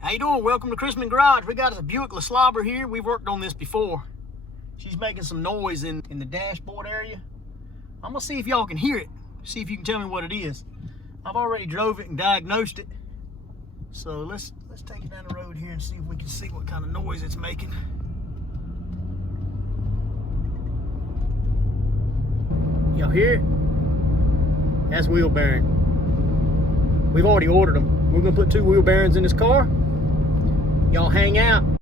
How you doing? Welcome to Christman Garage. We got a Buick LeSabre here. We've worked on this before. She's making some noise in the dashboard area. I'm gonna see if y'all can hear it. See if you can tell me what it is. I've already drove it and diagnosed it. So let's take it down the road here and see if we can see what kind of noise it's making. Y'all hear it? That's wheel bearing. We've already ordered them. We're gonna put 2 wheel bearings in this car. Y'all hang out. Here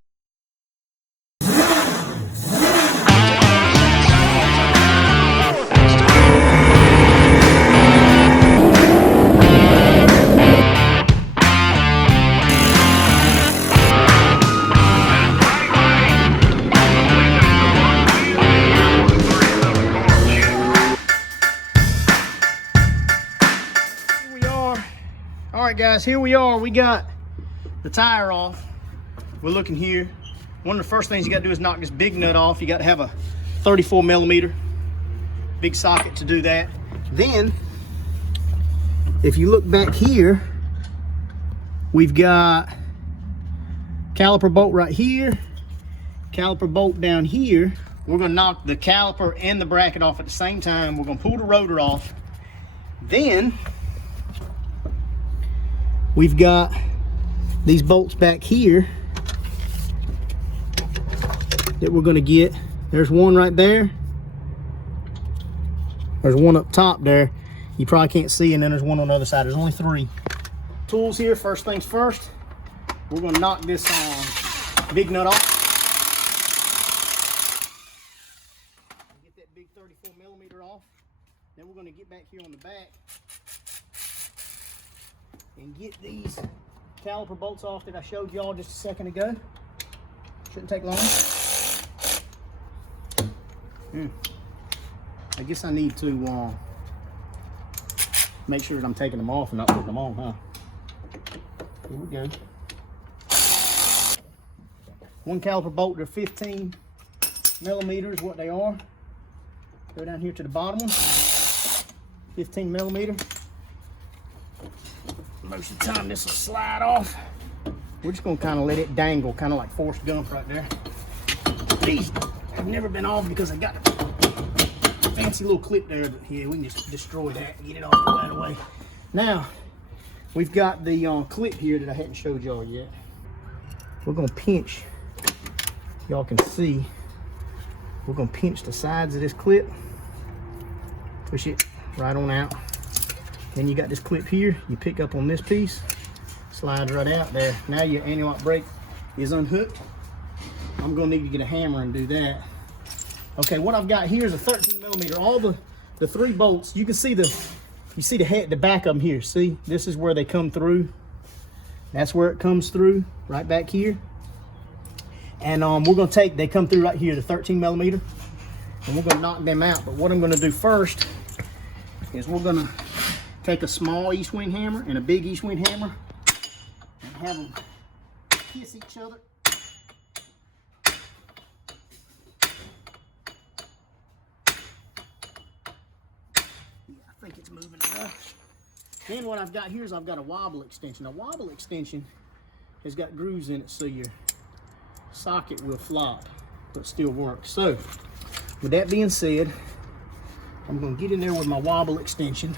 we are. All right, guys, here we are. We got the tire off. We're looking here. One of the first things you got to do is knock this big nut off. You got to have a 34 millimeter big socket to do that. Then, if you look back here, we've got caliper bolt right here, caliper bolt down here. We're going to knock the caliper and the bracket off at the same time. We're going to pull the rotor off. Then, we've got these bolts back here that we're going to get. There's one right there. There's one up top there. You probably can't see, and then there's one on the other side. There's only 3 tools here. First things first, we're going to knock this big nut off. Get that big 34 millimeter off. Then we're going to get back here on the back and get these caliper bolts off that I showed y'all just a second ago. Shouldn't take long. I guess I need to make sure that I'm taking them off and not putting them on, huh? Here we go. 1 caliper bolt, they're 15 millimeters, what they are. Go down here to the bottom one. 15 millimeter. Most of the time this will slide off. We're just gonna kind of let it dangle, kind of like Forrest Gump right there. These have never been off because I got a fancy little clip there, but yeah, we can just destroy that and get it off right away. Now, we've got the clip here that I hadn't showed y'all yet. We're gonna pinch, y'all can see, we're gonna pinch the sides of this clip, push it right on out. Then you got this clip here, you pick up on this piece, slides right out there. Now your anti-lock brake is unhooked. I'm gonna need to get a hammer and do that. Okay, what I've got here is a 13 millimeter. All the 3 bolts, you can see the head, the back of them here. See, this is where they come through. That's where it comes through, right back here. And we're gonna they come through right here, the 13 millimeter, and we're gonna knock them out. But what I'm gonna do first is we're gonna take a small east wing hammer and a big east wing hammer and have them kiss each other. Yeah, I think it's moving enough. Then what I've got here is I've got a wobble extension. A wobble extension has got grooves in it so your socket will flop, but still work. So with that being said, I'm going to get in there with my wobble extension.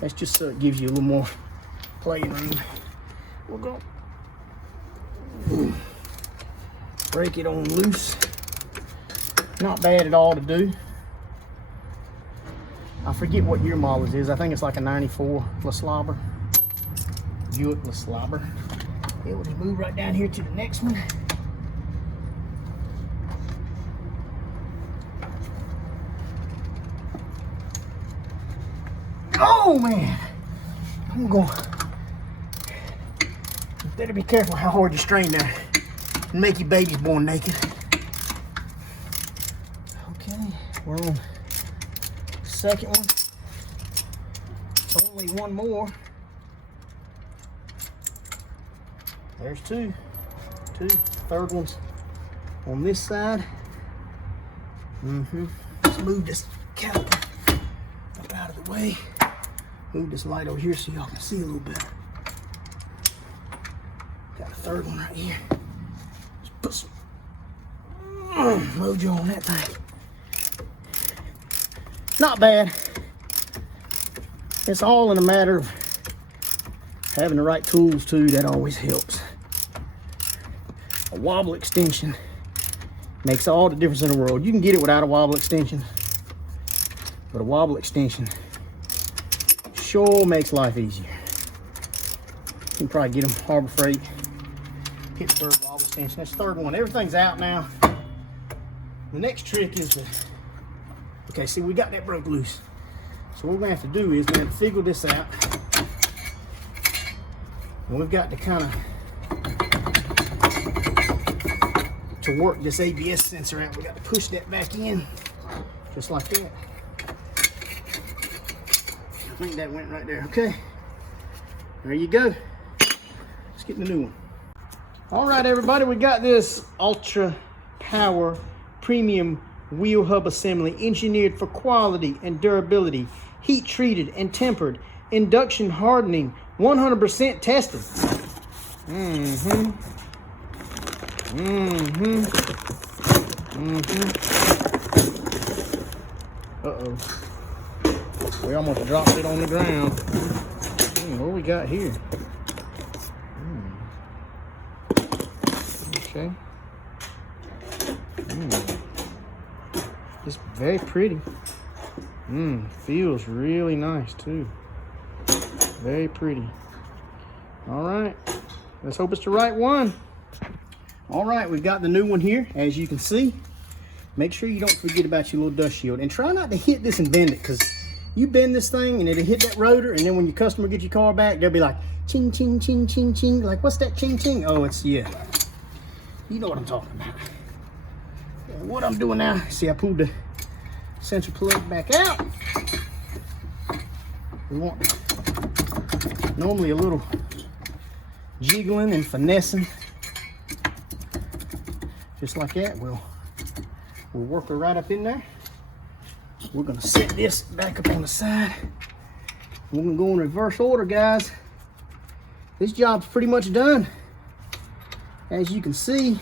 That's just so it gives you a little more playing room. We're going to break it on loose. Not bad at all to do. I forget what year model it is. I think it's like a 94 LeSabre. Buick LeSabre. It will just move right down here to the next one. Oh man, I'm going. You better be careful how hard you strain there and make your babies born naked. Okay, we're on the second one. Only one more. There's 2. Third one's on this side. Let's move this caliper up out of the way. Move this light over here so y'all can see a little better. third one right here. Just put some mojo on that thing. Not bad. It's all in a matter of having the right tools too. That always helps. A wobble extension makes all the difference in the world. You can get it without a wobble extension, but a wobble extension sure makes life easier. You can probably get them Harbor Freight, Pittsburgh wobble extension. That's the third one. Everything's out now. The next trick is to, okay, see, we got that broke loose. So what we're gonna have to do is we're gonna have to figure this out. And we've got to kind of, to work this ABS sensor out, we got to push that back in, just like that. I think that went right there. Okay, there you go. Let's get the new one. All right, everybody, we got this Ultra Power Premium Wheel Hub Assembly, engineered for quality and durability, heat treated and tempered, induction hardening, 100% tested. Uh-oh. We almost dropped it on the ground. What do we got here? Okay. It's very pretty. Feels really nice too. Very pretty. All right, let's hope it's the right one. All right, we've got the new one here, as you can see. Make sure you don't forget about your little dust shield, and try not to hit this and bend it, because you bend this thing and it'll hit that rotor, and then when your customer gets your car back, they'll be like, ching, ching, ching, ching, ching. Like, what's that ching, ching? Oh, it's, yeah. You know what I'm talking about. And what I'm doing now, see, I pulled the sensor plug back out. We want normally a little jiggling and finessing, just like that. We'll work her right up in there. We're gonna set this back up on the side. We're gonna go in reverse order, guys. This job's pretty much done. As you can see,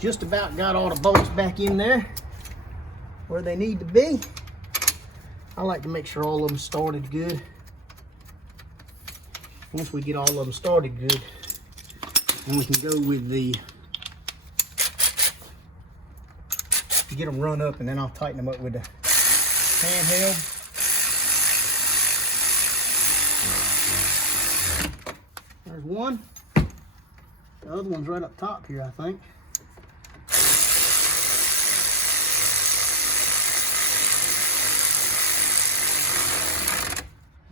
just about got all the bolts back in there where they need to be. I like to make sure all of them started good. Once we get all of them started good, then we can go with the, get them run up, and then I'll tighten them up with the handheld. There's one. The other one's right up top here, I think.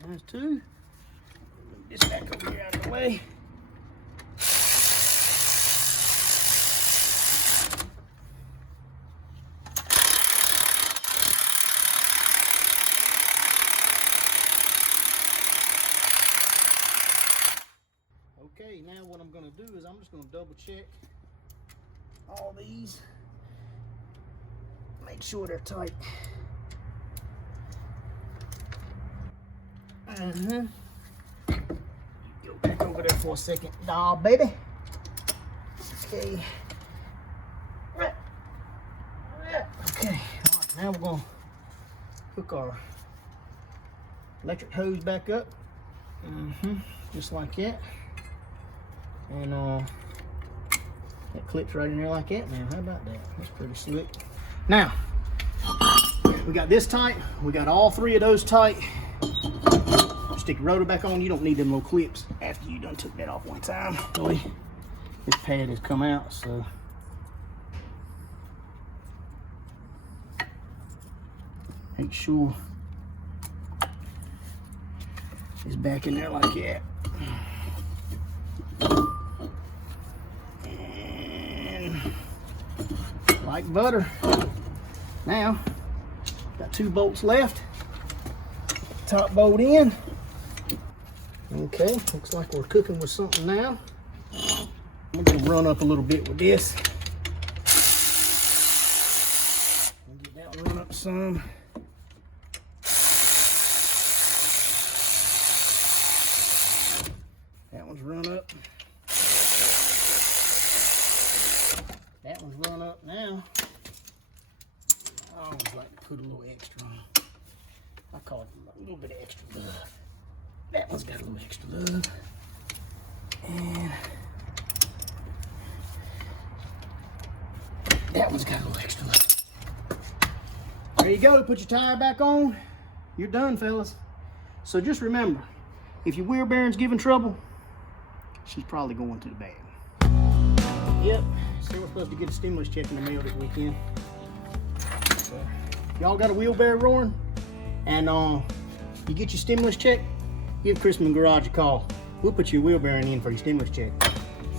There's two. Move this back over here out of the way. Okay, now what I'm going to do is I'm just going to double check all these. Make sure they're tight. Go back over there for a second. Nah, baby. Okay. Okay. All right, now we're going to hook our electric hose back up. Just like that. And that clips right in there like that now. How about that? That's pretty slick. Now, we got this tight. We got all three of those tight. Stick the rotor back on. You don't need them little clips after you done took that off one time. Boy, this pad has come out, so. Make sure it's back in there like that. Like butter. Now, got two bolts left. Top bolt in. Okay, looks like we're cooking with something now. I'm gonna run up a little bit with this. Get that one run up some. one's run up. That one's run up now. I always like to put a little extra on. I call it a little bit of extra love. That one's got a little extra love. And that one's got a little extra love. There you go. Put your tire back on. You're done, fellas. So just remember, if your wheel bearing's giving trouble, she's probably going to the bag. Yep. So we're supposed to get a stimulus check in the mail this weekend. So y'all got a wheel bearing roaring, and you get your stimulus check, give Christman Garage a call. We'll put your wheel bearing in for your stimulus check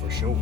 for sure.